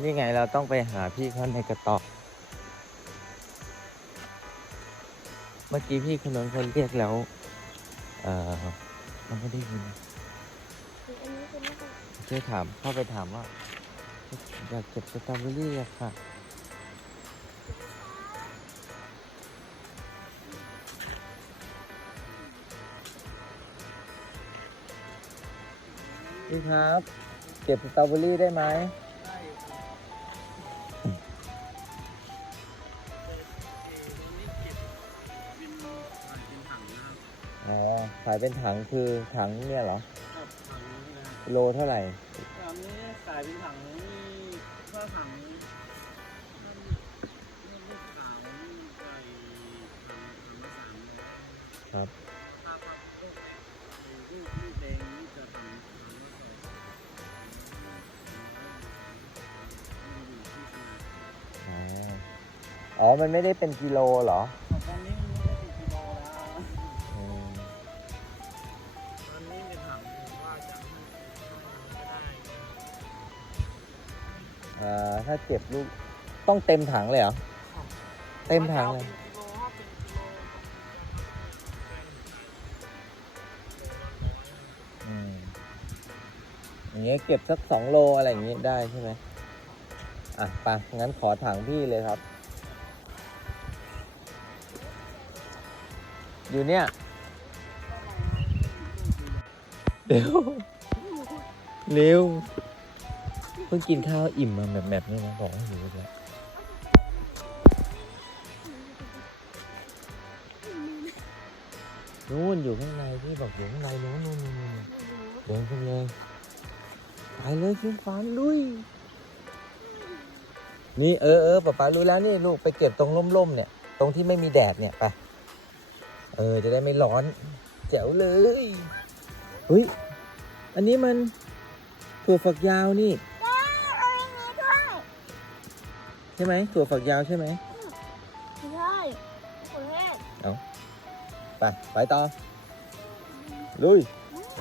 นี่ไงเราต้องไปหาพี่เขาในกระต๊อบ เมื่อกี้พี่คนนั้นเขาเรียกแล้ว เออเราไม่ได้ยินอันนี้คือไม่ต้องช่วยถามเข้าไปถามว่า อยากเก็บสตรอเบอรี่อะค่ะ พี่ครับ เก็บสตรอเบอรี่ได้ไหม ขายเป็นถังคือถังเนี่ยเหรอ ครับถังนี้นะโลเท่าไหร่ ถังนี้ขายเป็นถังนี่ถ้าถังนั่นนั่นลูกขาวนี่ใส่ถังถังละสามร้อยครับ ถ้าครับลูกลูกลูกแดงนี่จะถังถังละสองมันอยู่ที่ขนาดอ๋ออ๋อมันไม่ได้เป็นกิโลเหรอ อ่าถ้าเก็บลูกต้องเต็มถังเลยเหรอ เต็มถังเลยกิโลห้าเป็นกิโลอืมอย่างเงี้ยเก็บสักสองโลอะไรอย่างงี้ได้ใช่ไหมอะไปงั้นขอถังพี่เลยครับ อยู่เนี่ยเดี๋ยวเร็วเพิ่งกินข้าวอิ่มมาแบบแบบนี้นะบอกให้หิวแล้วนู่นอยู่ข้างในพี่บอกอยู่ข้างในนู้นนู่นนู่นนู่นเดินขึ้นเลยไปเลยขึ้นฟ้านลุยนี่เออเออป๊าป๊ารู้แล้วนี่ลูกไปเก็บตรงร่มๆเนี่ย ตรงที่ไม่มีแดดเนี่ยไปเออจะได้ไม่ร้อนแจ๋วเลยเฮ้ยอันนี้มันถั่วฝักยาวนี่ ใช่ไหมถั่วฝักยาวใช่ไหมใช่โอเคไปไปต่อลุยอืม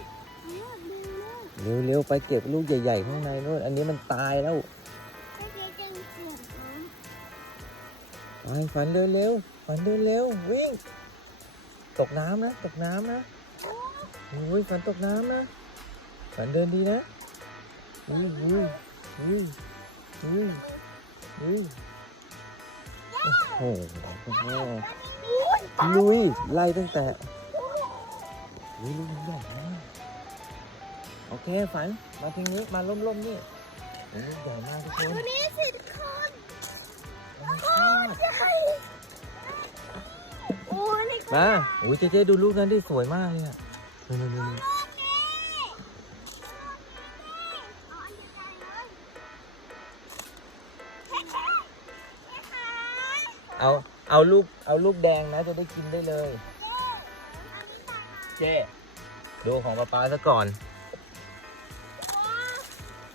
อืมดูเลยเร็วๆไปเก็บลูกใหญ่ๆข้างในนู่นอันนี้มันตายแล้วเมื่อกี้จึงเสียงน้ไปฝันเร็วๆฝันเร็วๆวิ่ง ตกน้ำนะตกน้ำนะโอ้ยฝันตกน้ำนะฝันเดินดีนะอุ้ยอุ้ยอุ้ยอุ้ยอุ้ย โอ้โหลุยไล่ตั้งแต่ลุยลุยใหญ่มากโอเคฝันมาทางนี้มาล่มๆนี่โอ้ใหญ่มากทุกคนตัวนี้สิคนโอ้ยใช่โอ้ยมาโอ้ยเจ๊เจ๊ดูลูกนั้นดิสวยมากเลยอะนี่นี่นี่ เอาเอาลูกเอาลูกแดงนะจะได้กินได้เลย เจ๊ดูของป๊าป๊าซะก่อน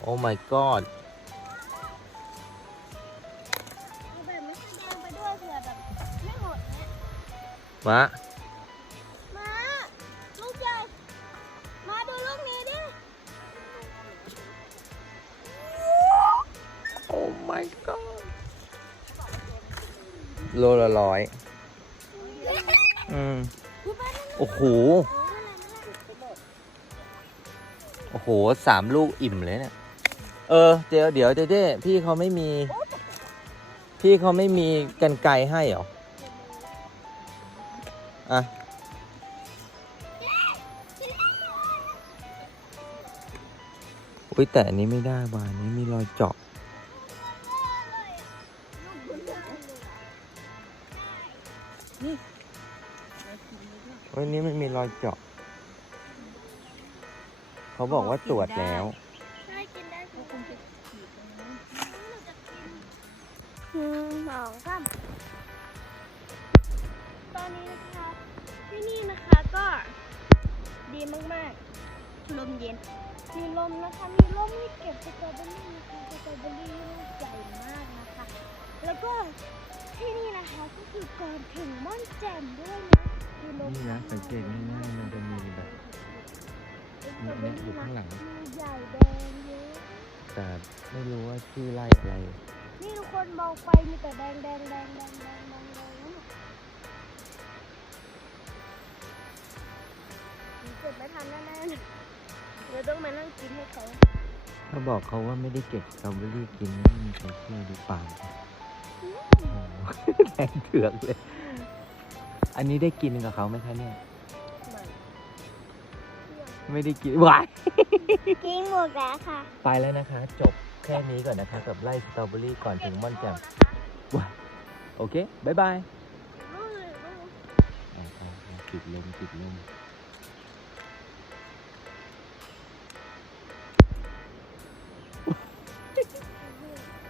โอ้ my god เอาแบบไม่แสดงไปด้วยเผื่อแบบไม่หมดนะมามาลูกใหญ่มาดูลูกนี้ดิโอ้ my god โลละร้อยอืมโอ้โห โอ้โหสามลูกอิ่มเลยเนี่ย เออ เดี๋ยวเดี๋ยวเจ๊เจ๊พี่เขาไม่มี พี่เขาไม่มีกันไกให้เหรอ อะ อุ้ยแต่อันนี้ไม่ได้ว่ะอันนี้มีรอยเจาะ เฮ้ยนี่มันมีรอยเจาะ เขาบอกว่าตรวจแล้วใช่กินได้ทุกคนจะฉีดตรงนั้นหนึ่งสองสามตอนนี้นะคะที่นี่นะคะก็ ดีมากๆลมเย็น มีลมนะคะ มีลมให้เก็บสตรอเบอรี่นะคะสตรอเบอรี่ลูกใหญ่มากนะคะ แล้วก็ ที่นี่นะคะก็คือก่อนถึงม่อนแจ่มด้วยนะคือลมนี่นะสังเกตง่ายๆมันจะมีแบบสตรอเบอรี่อยู่ข้างหลัง มีใหญ่แดงเยอะศาสตร์ไม่รู้ว่าชื่อไร่อะไร นี่ทุกคนมองไปมีแต่แดงแดงแดงแดงแดงแดงแดงนั่นน่ะเกิดไม่ทันแน่ๆเลยเดี๋ยวต้องมานั่งกินให้เขาถ้าบอกเขาว่าไม่ได้เก็บสตรอเบอรี่กินไม่มีใครเชื่อดูปากโอ้โห แดงเถือกเลย อันนี้ได้กินกับเขาไหมคะเนี่ย ไม่ได้กินวายกินหมดแล้วค่ะไปแล้วนะคะ จบแค่นี้ก่อนนะคะกับไร่สตรอเบอรี่ก่อนถึงม่อนแจ่มว้ายโอเคบายบายไปไปไปปิดลมปิดลม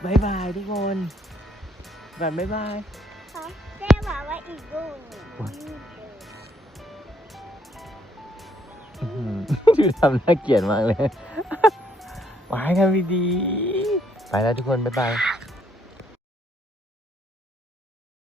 บายบายทุกคน แบบบายบายค่ะเจ๊บอกว่าอีกลูกหนึ่งอื้อหือดูทำน่าเกลียดมากเลยวายกันดีๆไปแล้วทุกคน บ๊ายบาย